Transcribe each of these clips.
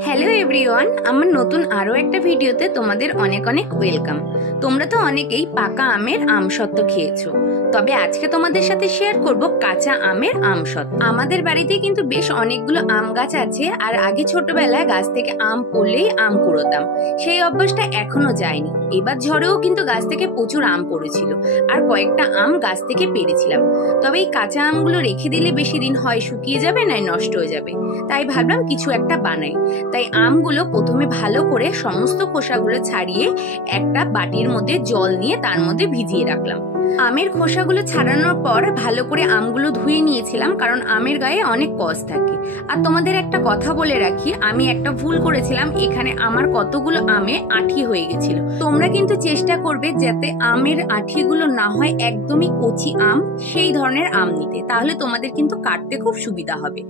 Hello everyone, আমার নতুন আরও একটা ভিডিওতে তোমাদের অনেক অনেক ওয়েলকাম। তোমরা তো অনেকেই পাকা আমের আমসত্ত্ব খেয়েছো, তবে আজকে তোমাদের সাথে শেয়ার করব কাঁচা আমের আমসত্ত্ব। আমাদের বাড়িতে কিন্তু বেশ অনেকগুলো আম গাছ আছে, আর আগে ছোটবেলায় গাছ থেকে আম পড়লেই আম কুড়োতাম। সেই অভ্যাসটা এখনো যায়নি। এবার ঝড়েও কিন্তু গাছ থেকে প্রচুর আম পড়েছিল, আর কয়েকটা আম গাছ থেকে পেড়েছিলাম। তবে এই কাঁচা আমগুলো রেখে দিলে বেশি দিন হয় শুকিয়ে যাবে, নয় নষ্ট হয়ে যাবে। তাই ভাবলাম কিছু একটা বানাই। তাই আমগুলো প্রথমে ভালো করে সমস্ত খোসাগুলো ছাড়িয়ে একটা বাটির মধ্যে জল নিয়ে তার মধ্যে ভিজিয়ে রাখলাম। আমের খোসাগুলো ছাড়ানোর পর ভালো করে আমগুলো ধুয়ে নিয়েছিলাম, কারণ আমের গায়ে অনেক কষ থাকে। আর তোমাদের একটা কথা বলে রাখি, আমি একটা ভুল করেছিলাম, এখানে আমার কতগুলো আমে আঠি হয়ে গেছিল। তোমরা কিন্তু চেষ্টা করবে যাতে আমের আঠিগুলো না হয় একদমই কচি আম, সেই ধরনের আম নিতে, তাহলে তোমাদের কিন্তু কাটতে খুব সুবিধা হবে।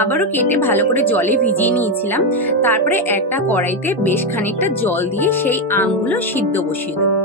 আবারও কেটে ভালো করে জলে ভিজিয়ে নিয়েছিলাম। তারপরে একটা কড়াইতে বেশ খানিকটা জল দিয়ে সেই আমগুলো সিদ্ধ বসিয়ে দেবো।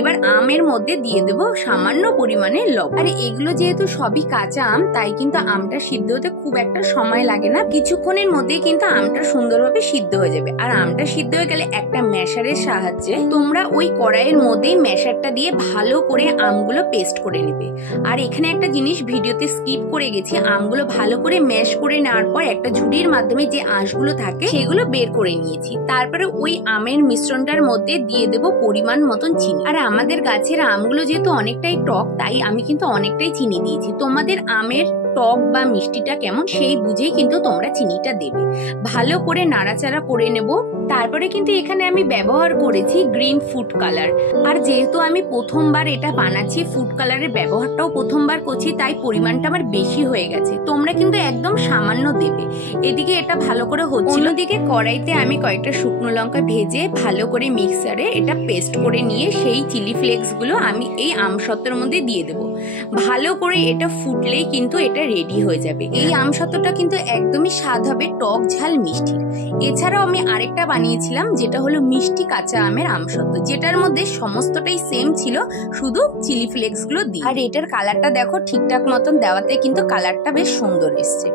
এবার আমের মধ্যে দিয়ে দেবো সামান্য পরিমাণে লবণ। আর এগুলো যেহেতু সবই কাঁচা আম, তাই কিন্তু আমটা সিদ্ধ হতে খুব একটা সময় লাগে না, কিছুক্ষণের মধ্যেই কিন্তু আমটা সুন্দরভাবে সিদ্ধ হয়ে যাবে। আর আমটা সিদ্ধ হয়ে গেলে একটা ম্যাশারের সাহায্যে তোমরা ওই কড়াইয়ের মধ্যেই ম্যাশারটা দিয়ে ভালো করে আমগুলো পেস্ট করে নেবে। আর এখানে একটা জিনিস ভিডিওতে স্কিপ করে গেছি, আমগুলো ভালো করে ম্যাশ করে নেওয়ার পর একটা ঝুড়ির মাধ্যমে যে আঁশগুলো থাকে সেগুলো বের করে নিয়েছি। তারপরে ওই আমের মিশ্রণটার মধ্যে দিয়ে দেবো পরিমাণ মতন চিনি। আর আমাদের গাছের আমগুলো যেহেতু অনেকটাই টক, তাই আমি কিন্তু অনেকটাই চিনি দিয়েছি। তোমাদের আমের টক বা মিষ্টিটা কেমন সেই বুঝেই কিন্তু তোমরা চিনিটা দেবে। ভালো করে নাড়াচাড়া করে নেব। তারপরে কিন্তু এখানে আমি ব্যবহার করেছি গ্রিন ফুড কালার। আর যেহেতু আমি প্রথমবার এটা বানাচ্ছি, ফুড কালারের ব্যবহারটাও প্রথমবার করছি, তাই পরিমাণটা আমার বেশি হয়ে গেছে। তোমরা কিন্তু একদম সামান্য দেবে। এদিকে এটা ভালো করে হচ্ছিল, অন্যদিকে কড়াইতে আমি কয়েকটা শুকনো লঙ্কা ভেজে ভালো করে মিক্সারে এটা পেস্ট করে নিয়ে সেই চিলি ফ্লেক্স গুলো আমি এই আমসত্ত্বের মধ্যে দিয়ে দেবো। ভালো করে এটা ফুটলেই কিন্তু এটা রেডি হয়ে যাবে। এই আমসত্ত্বটা কিন্তু একদমই স্বাদ হবে টক ঝাল মিষ্টি। এছাড়াও আমি আরেকটা বানিয়েছিলাম, যেটা হলো মিষ্টি কাঁচা আমের আমসত্ত্ব, যেটার মধ্যে সমস্তটাই সেম ছিল, শুধু চিলি ফ্লেক্স গুলো দিই। আর এটার কালারটা দেখো ঠিকঠাক মতন দেওয়াতে কিন্তু কালারটা বেশ সুন্দর এসছে।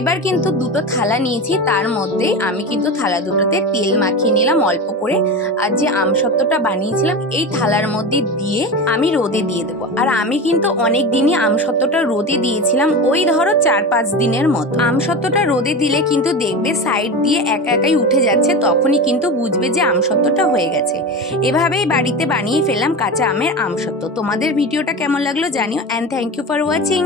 এবার কিন্তু দুটো থালা নিয়েছি, তার মধ্যে আমি কিন্তু থালা দুটোতে তেল মাখিয়ে নিলাম অল্প করে। আর যে আমসত্ত্বটা বানিয়েছিলাম এই থালার মধ্যে দিয়ে আমি রোদে দিয়ে দেবো। আর আমি কিন্তু অনেক দিনই আমসত্ত্বটা রোদে দিয়েছিলাম, ওই ধরো 4-5 দিনের মতো। আমসত্ত্বটা রোদে দিলে কিন্তু দেখবে সাইড দিয়ে একা একাই উঠে যাচ্ছে, তখনই কিন্তু বুঝবে যে আমসত্ত্বটা হয়ে গেছে। এভাবেই বাড়িতে বানিয়ে ফেললাম কাঁচা আমের আমসত্ত্ব। তোমাদের ভিডিওটা কেমন লাগলো জানিও, and thank you for watching.